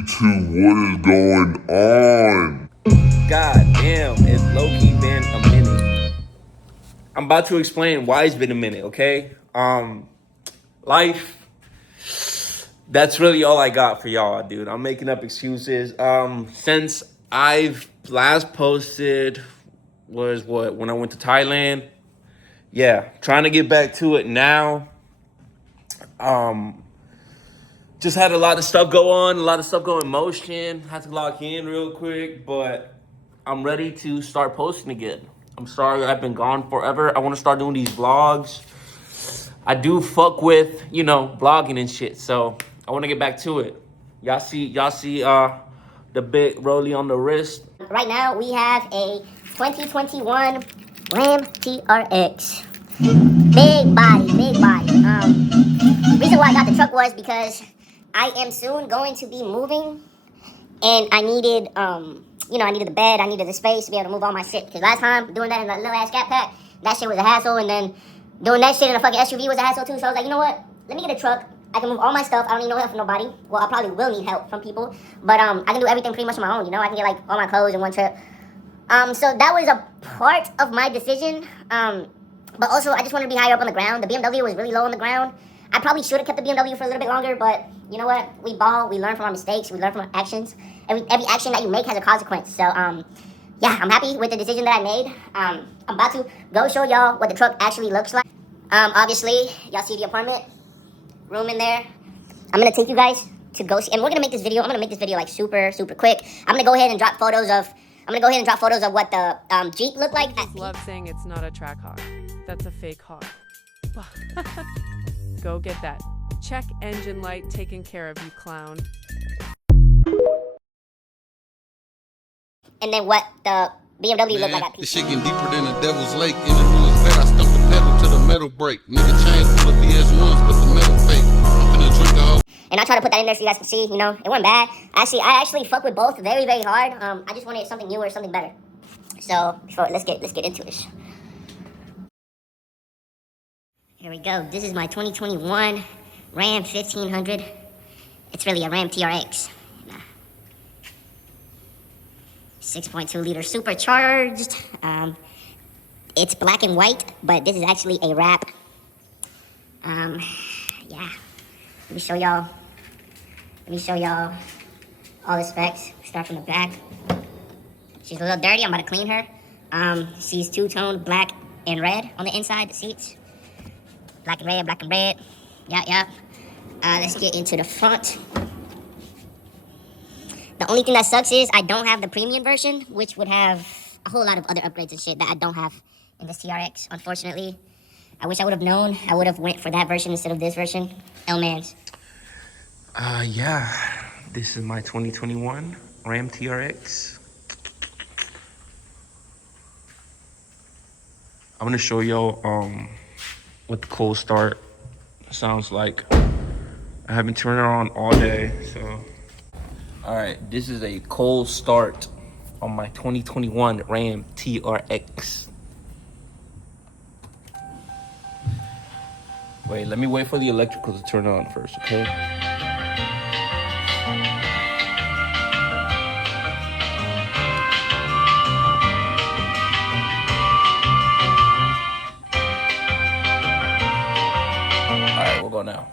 YouTube, what is going on? God damn, it's low-key been a minute. I'm about to explain why it's been a minute, okay? Life, that's really all I got for y'all, dude. I'm making up excuses. Since I've last posted was when I went to Thailand. Yeah, trying to get back to it now. Just had a lot of stuff go on, a lot of stuff go in motion. Had to log in real quick, but I'm ready to start posting again. I'm sorry I've been gone forever. I want to start doing these vlogs. I do fuck with, blogging and shit. So I want to get back to it. Y'all see the big rollie on the wrist. Right now we have a 2021 RAM TRX. Big body, big body. Reason why I got the truck was because I am soon going to be moving, and I needed, I needed the bed, I needed the space to be able to move all my shit. Because last time doing that in a little ass cat pack, that shit was a hassle, and then doing that shit in a fucking SUV was a hassle too. So I was like, you know what? Let me get a truck. I can move all my stuff. I don't need no help from nobody. Well, I probably will need help from people, but I can do everything pretty much on my own. I can get like all my clothes in one trip. So that was a part of my decision. But also I just wanted to be higher up on the ground. The BMW was really low on the ground. I probably should have kept the BMW for a little bit longer, but you know what? We ball, we learn from our mistakes, we learn from our actions. Every action that you make has a consequence. So, yeah, I'm happy with the decision that I made. I'm about to go show y'all what the truck actually looks like. Obviously, y'all see the apartment, room in there. I'm gonna take you guys to go see, and we're gonna make this video. I'm gonna make this video like super, super quick. I'm gonna go ahead and drop photos of what the Jeep looked like. I just love saying it's not a track hawk. That's a fake hawk. Go get that check engine light taken care of, you clown. And then what the BMW looked like. This shit getting deeper than the devil's lake. In the newest bed, I stumped the pedal to the metal brake. Nigga chain full of BS1s, but the metal fake. I'm finna drink a whole. And I try to put that in there so you guys can see, it wasn't bad. I actually fuck with both very, very hard. I just wanted something newer, something better. So let's get into this. Here we go. This is my 2021 Ram 1500. It's really a Ram TRX. 6.2 liter supercharged. It's black and white, but this is actually a wrap. Yeah. Let me show y'all all the specs. Start from the back. She's a little dirty. I'm about to clean her. She's two-tone black and red on the inside, the seats. Black and red, black and red. Yeah. Let's get into the front. The only thing that sucks is I don't have the premium version, which would have a whole lot of other upgrades and shit that I don't have in this TRX, unfortunately. I wish I would have known. I would have went for that version instead of this version. L-Mans. Yeah. This is my 2021 Ram TRX. I'm gonna show y'all what the cold start sounds like. I haven't turned it on all day, so. All right, this is a cold start on my 2021 Ram TRX. Wait, let me wait for the electrical to turn on first, okay? All right, we'll go now.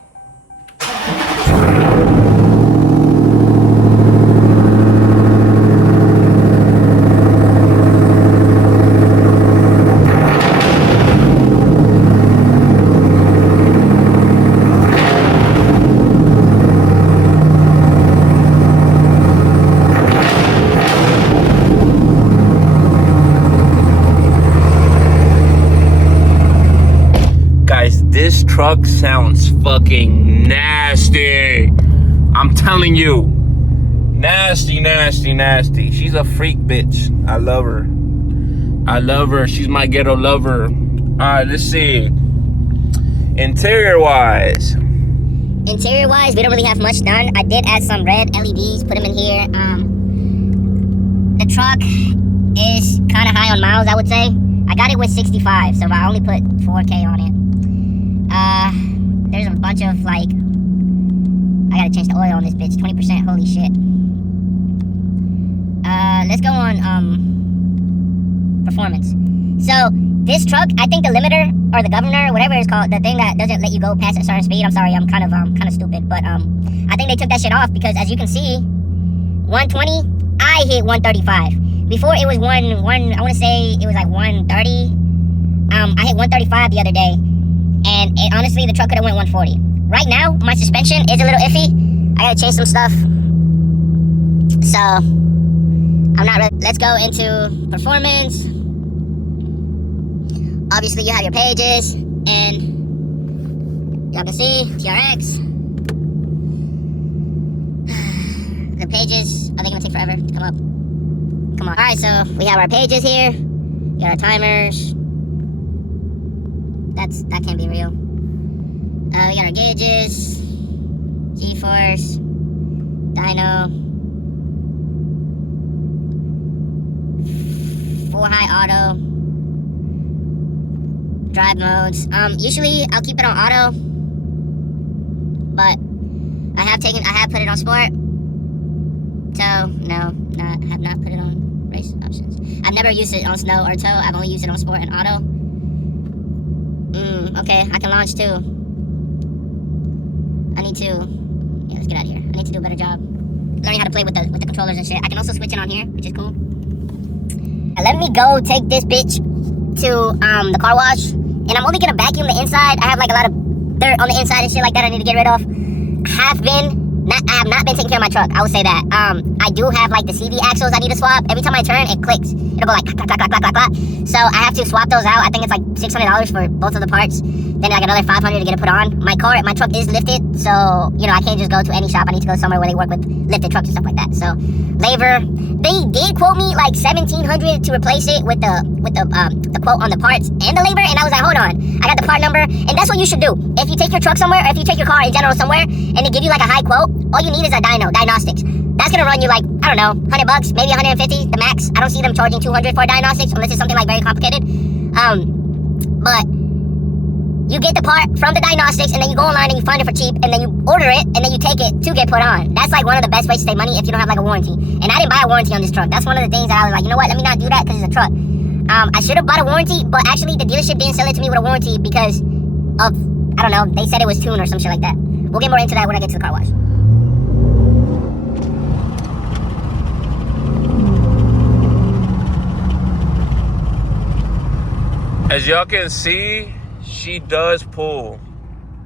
This truck sounds fucking nasty. I'm telling you. Nasty, nasty, nasty. She's a freak bitch. I love her. She's my ghetto lover. Alright, let's see. Interior wise, we don't really have much done. I did add some red LEDs, put them in here. The truck is kind of high on miles, I would say. I got it with 65, so I only put 4K on it. There's a bunch of, like, I gotta change the oil on this bitch. 20%. Holy shit. Let's go on performance. So this truck, I think the limiter or the governor, whatever it's called, the thing that doesn't let you go past a certain speed. I'm sorry, I'm kind of stupid, but I think they took that shit off because as you can see, 120, I hit 135. Before it was I want to say it was like 130. I hit 135 the other day, and honestly, the truck could have went 140. Right now, my suspension is a little iffy. I gotta change some stuff. So I'm not really. Let's go into performance. Obviously, you have your pages, and y'all can see TRX. The pages, are they gonna take forever to come up? Come on. Alright, so we have our pages here. We got our timers. That can't be real. We got our gauges, G-force, dyno, full high auto, drive modes. Usually I'll keep it on auto, but I have put it on sport. So no, have not put it on race options. I've never used it on snow or tow. I've only used it on sport and auto. Okay, I can launch too. Let's get out of here. I need to do a better job learning how to play with the controllers and shit. I can also switch it on here, which is cool. Let me go take this bitch to the car wash, and I'm only gonna vacuum the inside. I have like a lot of dirt on the inside and shit like that I need to get rid of. I have not been taking care of my truck. I would say that. I do have like the CV axles I need to swap. Every time I turn, it clicks. It'll go like clack, clack, clack, clack, clack, clack. So I have to swap those out. I think it's like $600 for both of the parts. Then like another $500 to get it put on. My truck is lifted, so you know I can't just go to any shop. I need to go somewhere where they work with lifted trucks and stuff like that. So labor, they did quote me like $1,700 to replace it with the quote on the parts and the labor. And I was like, hold on, I got the part number, and that's what you should do. If you take your truck somewhere, or if you take your car in general somewhere, and they give you like a high quote, all you need is a diagnostics. That's gonna run you like, I don't know, $100, maybe $150, the max. I don't see them charging $200 for diagnostics unless it's something like very complicated. But you get the part from the diagnostics, and then you go online and you find it for cheap, and then you order it, and then you take it to get put on. That's like one of the best ways to save money if you don't have like a warranty. And I didn't buy a warranty on this truck. That's one of the things that I was like, you know what, let me not do that because it's a truck. I should have bought a warranty, but actually the dealership didn't sell it to me with a warranty because of, I don't know, they said it was tuned or some shit like that. We'll get more into that when I get to the car wash. As y'all can see, she does pull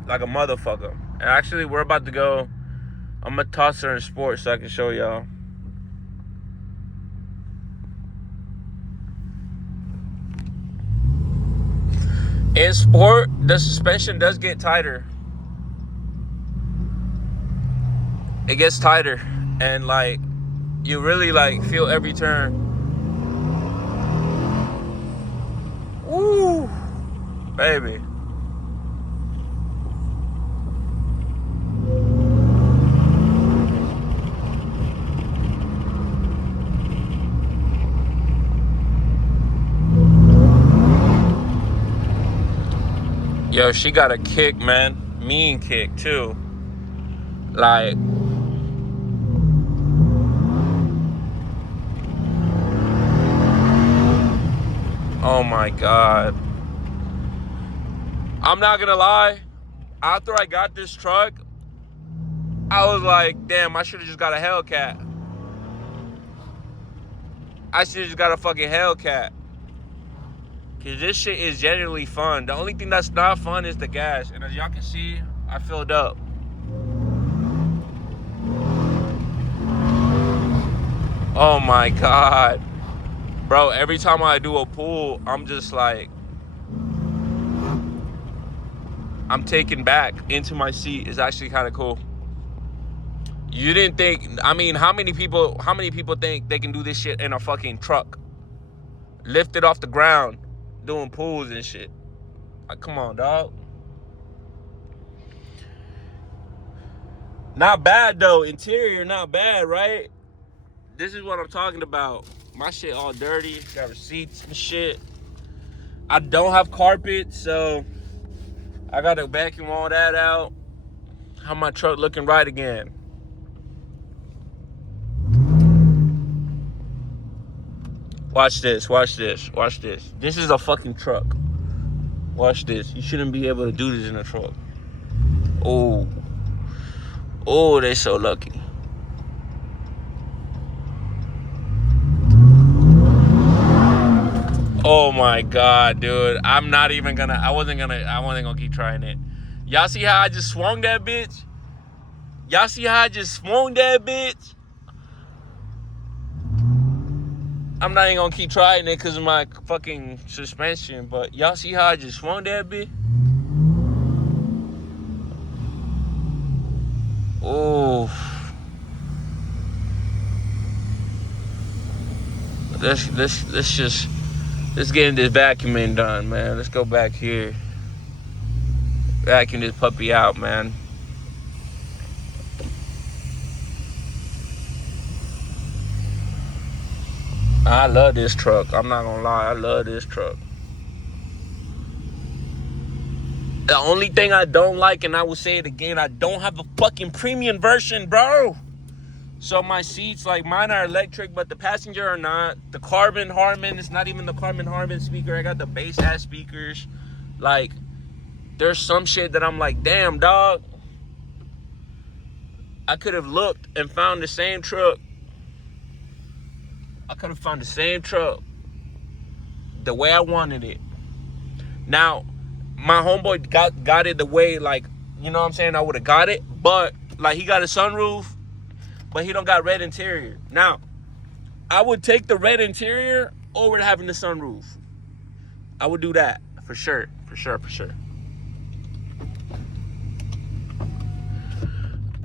like a motherfucker. And actually, we're about to go. I'm gonna toss her in sports so I can show y'all. In sport, the suspension does get tighter. It gets tighter, and like you really like feel every turn. Woo, baby. Yo, she got a kick, man. Mean kick, too. Like, oh my God. I'm not gonna lie. After I got this truck, I was like, damn, I should have just got a Hellcat. I should have just got a fucking Hellcat. Cause this shit is genuinely fun. The only thing that's not fun is the gas. And as y'all can see, I filled up. Oh my God. Bro, every time I do a pull, I'm just like, I'm taken back into my seat. It's actually kind of cool. You didn't think, I mean, how many people think they can do this shit in a fucking truck? Lift it off the ground. Doing pulls and shit. Like, come on, dog. Not bad, though. Interior, not bad, right? This is what I'm talking about. My shit all dirty. Got receipts and shit. I don't have carpet, so I gotta vacuum all that out. How my truck looking right again? Watch this, watch this, watch this. This is a fucking truck. Watch this. You shouldn't be able to do this in a truck. Oh. Oh, they're so lucky. Oh my God, dude. I'm not even gonna, I wasn't gonna keep trying it. Y'all see how I just swung that bitch? Y'all see how I just swung that bitch? I'm not even gonna keep trying it because of my fucking suspension, but y'all see how I just swung that bitch? Oh. Let's get this vacuuming done, man. Let's go back here. Vacuum this puppy out, man. I love this truck. I'm not gonna lie. I love this truck. The only thing I don't like, and I will say it again, I don't have a fucking premium version, bro. So my seats, like mine are electric, but the passenger are not. The carbon Harman, it's not even the carbon Harman speaker. I got the bass ass speakers. Like, there's some shit that I'm like, damn, dog. I could have looked and found the same truck. I could have found the same truck the way I wanted it. Now, my homeboy got it the way, like, you know what I'm saying, I would have got it. But, like, he got a sunroof, but he don't got red interior. Now, I would take the red interior over to having the sunroof. I would do that, for sure, for sure, for sure.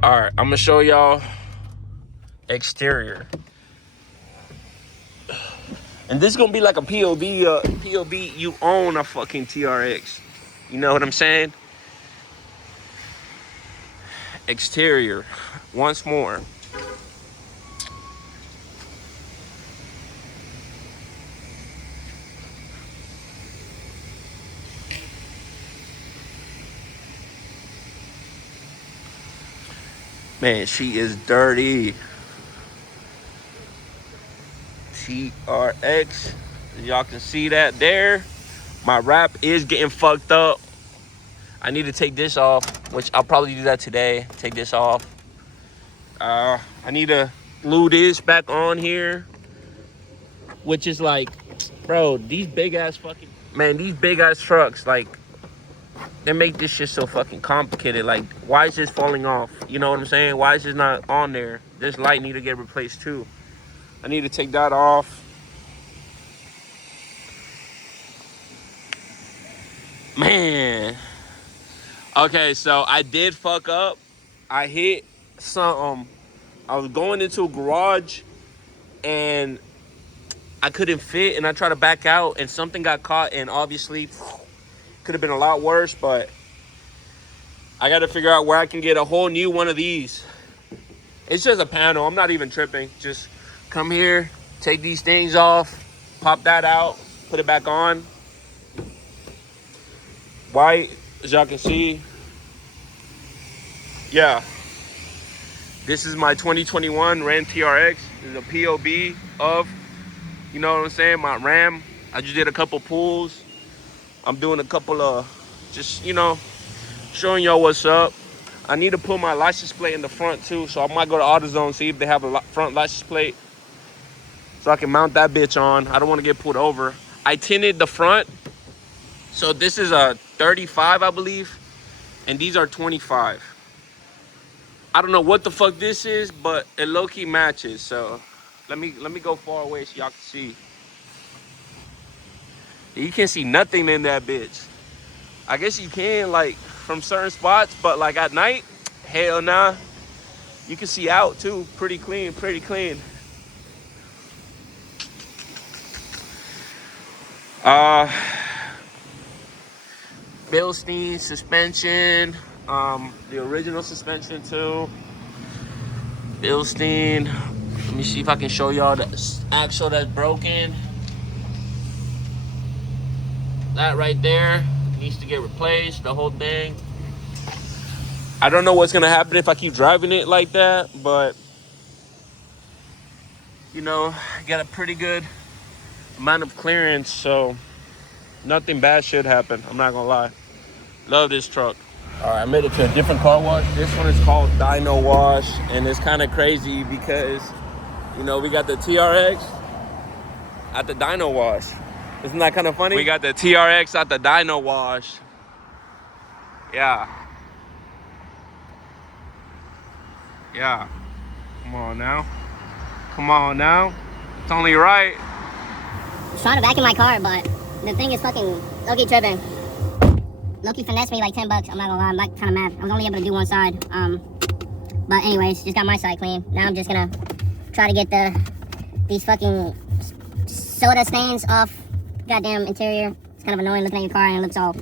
All right, I'm gonna show y'all exterior. And this is gonna be like a POV, POV, you own a fucking TRX. You know what I'm saying? Exterior, once more. Man, she is dirty. TRX, y'all can see that there. My wrap is getting fucked up. I need to take this off, which I'll probably do that today. Take this off. I need to glue this back on here, which is like, bro, these big ass fucking, man, these big ass trucks, like, they make this shit so fucking complicated. Like, why is this falling off? You know what I'm saying? Why is this not on there? This light need to get replaced too. I need to take that off. Man. Okay, so I did fuck up. I hit some, I was going into a garage and I couldn't fit, and I tried to back out and something got caught, and obviously could have been a lot worse, but I got to figure out where I can get a whole new one of these. It's just a panel. I'm not even tripping. Just come here, take these things off, pop that out, put it back on. White, as y'all can see. Yeah. This is my 2021 RAM TRX. This is a POB of, you know what I'm saying, my RAM. I just did a couple pulls. I'm doing a couple of, just, you know, showing y'all what's up. I need to put my license plate in the front too, so I might go to AutoZone, see if they have a front license plate so I can mount that bitch on. I don't want to get pulled over. I tinted the front, so this is a 35, I believe, and these are 25. I don't know what the fuck this is, but it low-key matches, so let me go far away so y'all can see. You can't see nothing in that bitch. I guess you can, like, from certain spots, but like at night, hell nah. You can see out too, pretty clean, pretty clean. Bilstein suspension, the original suspension too. Bilstein. Let me see if I can show y'all the axle that's broken. That right there needs to get replaced, the whole thing. I don't know what's gonna happen if I keep driving it like that, but you know, I got a pretty good amount of clearance, so nothing bad should happen. I'm not gonna lie. Love this truck. All right, I made it to a different car wash. This one is called Dyno Wash, and it's kind of crazy because, you know, we got the TRX at the Dyno Wash. Isn't that kind of funny? We got the TRX at the Dyno Wash. Yeah. Yeah. Come on now. Come on now. It's only right. I was trying to vacuum my car, but the thing is fucking low-key tripping. Low-key finessed me like $10. I'm not gonna lie, I'm like kind of mad. I was only able to do one side. But anyways, just got my side clean. Now I'm just gonna try to get these fucking soda stains off goddamn interior. It's kind of annoying looking at your car and it looks all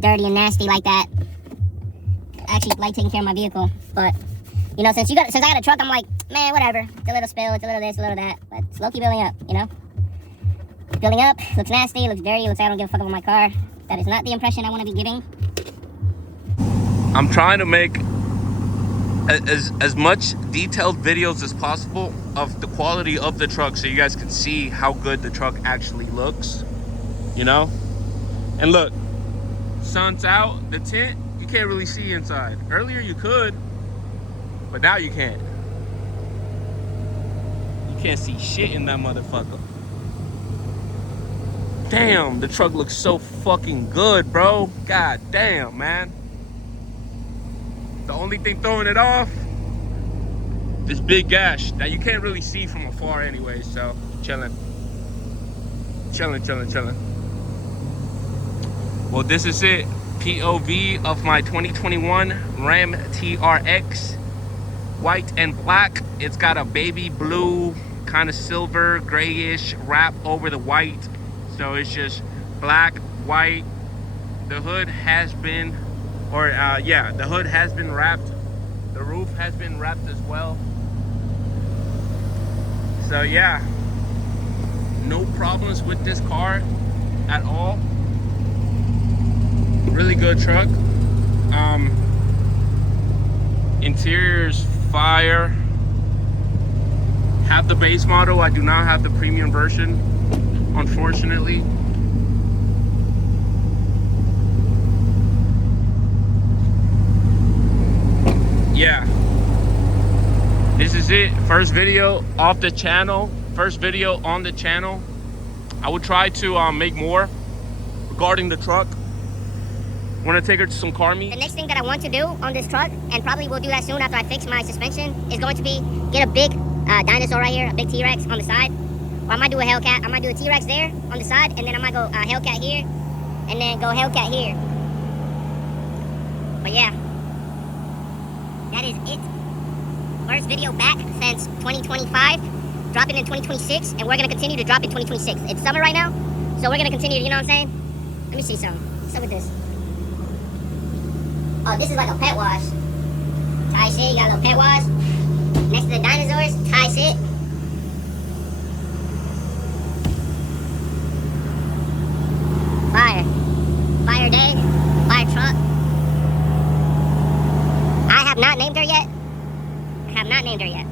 dirty and nasty like that. I actually like taking care of my vehicle, but you know, since I got a truck, I'm like, man, whatever. It's a little spill, it's a little this, a little that, but it's low-key building up, you know? Building up, looks nasty, looks dirty, looks like I don't give a fuck about my car. That is not the impression I want to be giving. I'm trying to make as much detailed videos as possible of the quality of the truck so you guys can see how good the truck actually looks, you know? And look, sun's out, the tint, you can't really see inside. Earlier you could, but now you can't. You can't see shit in that motherfucker. Damn, the truck looks so fucking good, bro. God damn, man. The only thing throwing it off, this big gash that you can't really see from afar anyway, so chilling. Chilling. Well, this is it. POV of my 2021 RAM TRX. White and black. It's got a baby blue, kind of silver, grayish wrap over the white. So it's just black, white. The hood has been, the hood has been wrapped. The roof has been wrapped as well. So yeah, no problems with this car at all. Really good truck. Interior's fire. Have the base model. I do not have the premium version, unfortunately. Yeah, this is it. First video off the channel, first video on the channel. I would try to make more regarding the truck. Want to take her to some car meet. The next thing that I want to do on this truck, and probably will do that soon after I fix my suspension, is going to be get a big dinosaur right here, a big T-Rex on the side. Or I might do a Hellcat. I might do a T-Rex there on the side, and then I might go Hellcat here, and then go Hellcat here. But yeah, that is it. First video back since 2025, dropping in 2026, and we're gonna continue to drop in 2026. It's summer right now, so we're gonna continue, you know what I'm saying? Let me see something. What's up with this? Oh, this is like a pet wash. Tie shit, you got a little pet wash. Next to the dinosaurs, tie shit. Fire. Fire day. Fire truck. I have not named her yet.